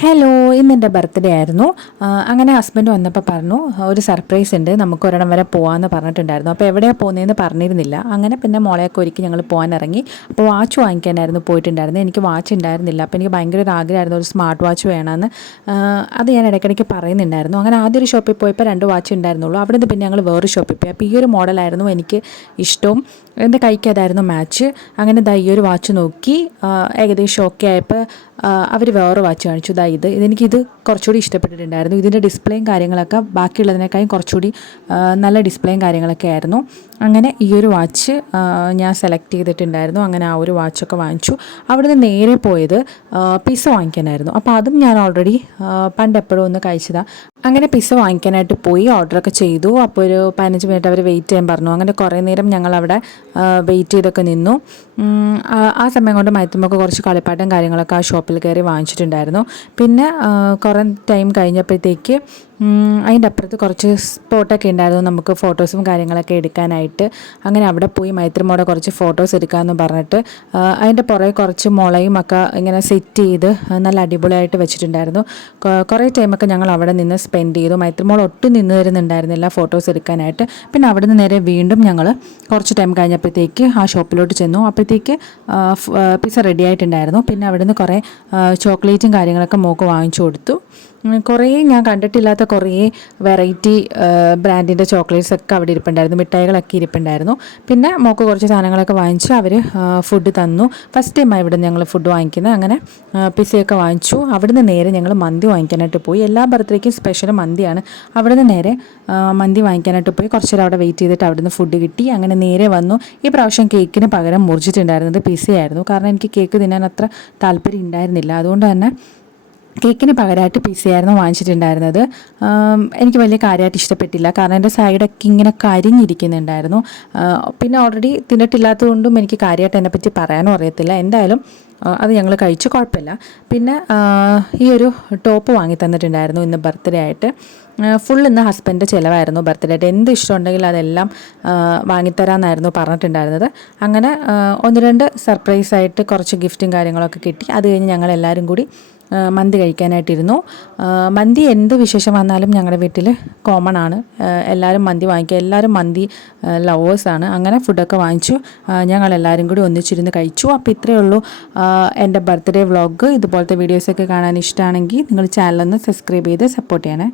Hello, ഇന്നെൻ്റെ birthday ആയിരുന്നു. അങ്ങനെ ഹസ്ബൻഡ് വന്നപ്പോൾ പറഞ്ഞു ഒരു സർപ്രൈസ് ഉണ്ട്, നമുക്ക് ഒരിടം വരെ പോകാമെന്ന് പറഞ്ഞിട്ടുണ്ടായിരുന്നു. അപ്പോൾ എവിടെയാണ് പോകുന്നതെന്ന് പറഞ്ഞിരുന്നില്ല. അങ്ങനെ പിന്നെ മോളെയൊക്കെ ഒരുക്കി ഞങ്ങൾ പോകാൻ ഇറങ്ങി. അപ്പോൾ വാച്ച് വാങ്ങിക്കാനായിരുന്നു പോയിട്ടുണ്ടായിരുന്നത്. എനിക്ക് വാച്ച് ഉണ്ടായിരുന്നില്ല. അപ്പോൾ എനിക്ക് ഭയങ്കര ഒരു ആഗ്രഹമായിരുന്നു ഒരു സ്മാർട്ട് വാച്ച് വേണമെന്ന്. അത് ഞാൻ ഇടയ്ക്കിടയ്ക്ക് പറയുന്നുണ്ടായിരുന്നു. അങ്ങനെ ആദ്യം ഒരു ഷോപ്പിൽ പോയപ്പോൾ 2 വാച്ച് ഉണ്ടായിരുന്നുള്ളൂ. അവിടെ നിന്ന് പിന്നെ ഞങ്ങൾ വേറൊരു ഷോപ്പിൽ പോയി. അപ്പോൾ ഈ ഒരു മോഡലായിരുന്നു എനിക്ക് ഇഷ്ടവും എൻ്റെ കൈക്ക് അതായിരുന്നു മാച്ച്. അങ്ങനെ ഈ ഒരു വാച്ച് നോക്കി ഏകദേശം ഓക്കെ ആയപ്പോൾ അവർ വേറെ വാച്ച് കാണിച്ചു. ഇതെനിക്കിത് കുറച്ചുകൂടി ഇഷ്ടപ്പെട്ടിട്ടുണ്ടായിരുന്നു. ഇതിൻ്റെ ഡിസ്പ്ലേയും കാര്യങ്ങളൊക്കെ ബാക്കിയുള്ളതിനേക്കാളും കുറച്ചുകൂടി നല്ല ഡിസ്പ്ലേയും കാര്യങ്ങളൊക്കെ ആയിരുന്നു. അങ്ങനെ ഈ ഒരു വാച്ച് ഞാൻ സെലക്ട് ചെയ്തിട്ടുണ്ടായിരുന്നു. അങ്ങനെ ആ ഒരു വാച്ചൊക്കെ വാങ്ങിച്ചു. അവിടുന്ന് നേരെ പോയത് പിസ്സ വാങ്ങിക്കാനായിരുന്നു. അപ്പോൾ അതും ഞാൻ ഓൾറെഡി പണ്ട് എപ്പോഴും ഒന്ന് കഴിച്ചതാണ്. അങ്ങനെ പിസ്സ വാങ്ങിക്കാനായിട്ട് പോയി ഓർഡറൊക്കെ ചെയ്തു. അപ്പോൾ ഒരു 15 മിനിറ്റ് അവർ വെയിറ്റ് ചെയ്യാൻ പറഞ്ഞു. അങ്ങനെ കുറേ നേരം ഞങ്ങളവിടെ വെയിറ്റ് ചെയ്തൊക്കെ നിന്നു. ആ സമയം കൊണ്ട് മയത്തുമൊക്കെ കുറച്ച് കളിപ്പാട്ടം കാര്യങ്ങളൊക്കെ ആ ഷോപ്പിൽ കയറി വാങ്ങിച്ചിട്ടുണ്ടായിരുന്നു. പിന്നെ കുറേ ടൈം കഴിഞ്ഞപ്പോഴത്തേക്ക് അതിൻ്റെ അപ്പുറത്ത് കുറച്ച് സ്പോട്ടൊക്കെ ഉണ്ടായിരുന്നു നമുക്ക് ഫോട്ടോസും കാര്യങ്ങളൊക്കെ എടുക്കാനായിട്ട്. അങ്ങനെ അവിടെ പോയി മൈത്രിമോടെ കുറച്ച് ഫോട്ടോസ് എടുക്കാമെന്ന് പറഞ്ഞിട്ട് അതിൻ്റെ പുറകെ കുറച്ച് മുളയും ഒക്കെ ഇങ്ങനെ സെറ്റ് ചെയ്ത് നല്ല അടിപൊളിയായിട്ട് വെച്ചിട്ടുണ്ടായിരുന്നു. കുറേ ടൈമൊക്കെ ഞങ്ങൾ അവിടെ നിന്ന് സ്പെൻഡ് ചെയ്തു. മൈത്രിമോൾ ഒട്ടും നിന്ന് തരുന്നുണ്ടായിരുന്നില്ല ഫോട്ടോസ് എടുക്കാനായിട്ട്. പിന്നെ അവിടെ നിന്ന് നേരെ വീണ്ടും ഞങ്ങൾ കുറച്ച് ടൈം കഴിഞ്ഞപ്പോഴത്തേക്ക് ആ ഷോപ്പിലോട്ട് ചെന്നു. അപ്പോഴത്തേക്ക് പിസ്സ റെഡി ആയിട്ടുണ്ടായിരുന്നു. പിന്നെ അവിടെ നിന്ന് കുറേ ചോക്ലേറ്റും കാര്യങ്ങളൊക്കെ മോൾക്ക് വാങ്ങിച്ചു കൊടുത്തു. കുറേ ഞാൻ കണ്ടിട്ടില്ലാത്ത കുറേ വെറൈറ്റി ബ്രാൻഡിൻ്റെ ചോക്ലേറ്റ്സ് ഒക്കെ അവിടെ ഇരിപ്പുണ്ടായിരുന്നു. മിഠായികളൊക്കെ ഇരിപ്പുണ്ടായിരുന്നു. പിന്നെ മോൾക്ക് കുറച്ച് സാധനങ്ങളൊക്കെ വാങ്ങിച്ച് അവർ ഫുഡ് തന്നു. ഫസ്റ്റ് ടൈമാണ് ഇവിടെ ഞങ്ങൾ ഫുഡ് വാങ്ങിക്കുന്നത്. അങ്ങനെ പിസ്സയൊക്കെ വാങ്ങിച്ചു. അവിടുന്ന് നേരെ ഞങ്ങൾ മന്തി വാങ്ങിക്കാനായിട്ട് പോയി. എല്ലാ ബർത്ത്ഡേക്കും സ്പെഷ്യൽ മന്തിയാണ്. അവിടുന്ന് നേരെ മന്തി വാങ്ങിക്കാനായിട്ട് പോയി. കുറച്ച് നേരം അവിടെ വെയിറ്റ് ചെയ്തിട്ട് അവിടുന്ന് ഫുഡ് കിട്ടി. അങ്ങനെ നേരെ വന്നു. ഈ പ്രാവശ്യം കേക്കിന് പകരം മുറിച്ചിട്ടുണ്ടായിരുന്നത് പിസ്സയായിരുന്നു. കാരണം എനിക്ക് കേക്ക് തിന്നാൻ അത്ര താല്പര്യം ഉണ്ടായിരുന്നില്ല. അതുകൊണ്ട് തന്നെ കേക്കിന് പകരമായിട്ട് പിസ്സയായിരുന്നു വാങ്ങിച്ചിട്ടുണ്ടായിരുന്നത്. എനിക്ക് വലിയ കാര്യമായിട്ട് ഇഷ്ടപ്പെട്ടില്ല. കാരണം എൻ്റെ സൈഡൊക്കെ ഇങ്ങനെ കരിഞ്ഞിരിക്കുന്നുണ്ടായിരുന്നു. പിന്നെ ഓൾറെഡി തിന്നിട്ടില്ലാത്തതുകൊണ്ടും എനിക്ക് കാര്യമായിട്ട് അതിനെപ്പറ്റി പറയാനും അറിയത്തില്ല. എന്തായാലും അത് ഞങ്ങൾ കഴിച്ചു, കുഴപ്പമില്ല. പിന്നെ ഈ ഒരു ടോപ്പ് വാങ്ങി തന്നിട്ടുണ്ടായിരുന്നു ഇന്ന് ബർത്ത്ഡേ ആയിട്ട്. ഫുൾ ഇന്ന് ഹസ്ബൻഡിൻ്റെ ചിലവായിരുന്നു ബർത്ത്ഡേ ആയിട്ട്. എന്ത് ഇഷ്ടമുണ്ടെങ്കിൽ അതെല്ലാം വാങ്ങിത്തരാമെന്നായിരുന്നു പറഞ്ഞിട്ടുണ്ടായിരുന്നത്. അങ്ങനെ 1-2 സർപ്രൈസായിട്ട് കുറച്ച് ഗിഫ്റ്റും കാര്യങ്ങളൊക്കെ കിട്ടി. അത് കഴിഞ്ഞ് ഞങ്ങളെല്ലാവരും കൂടി മന്തി കഴിക്കാനായിട്ടിരുന്നു. മന്തി എന്ത് വിശേഷം വന്നാലും ഞങ്ങളുടെ വീട്ടിൽ കോമൺ ആണ്. എല്ലാവരും മന്തി വാങ്ങിക്കുക. എല്ലാവരും മന്തി ലവേഴ്സാണ്. അങ്ങനെ ഫുഡൊക്കെ വാങ്ങിച്ചു. ഞങ്ങളെല്ലാവരും കൂടി ഒന്നിച്ചിരുന്ന് കഴിച്ചു. അപ്പോൾ ഇത്രയേ ഉള്ളൂ എൻ്റെ ബർത്ത്ഡേ വ്ളോഗ്. ഇതുപോലത്തെ വീഡിയോസൊക്കെ കാണാൻ ഇഷ്ടമാണെങ്കിൽ നിങ്ങൾ ചാനലൊന്ന് സബ്സ്ക്രൈബ് ചെയ്ത് സപ്പോർട്ട് ചെയ്യണേ.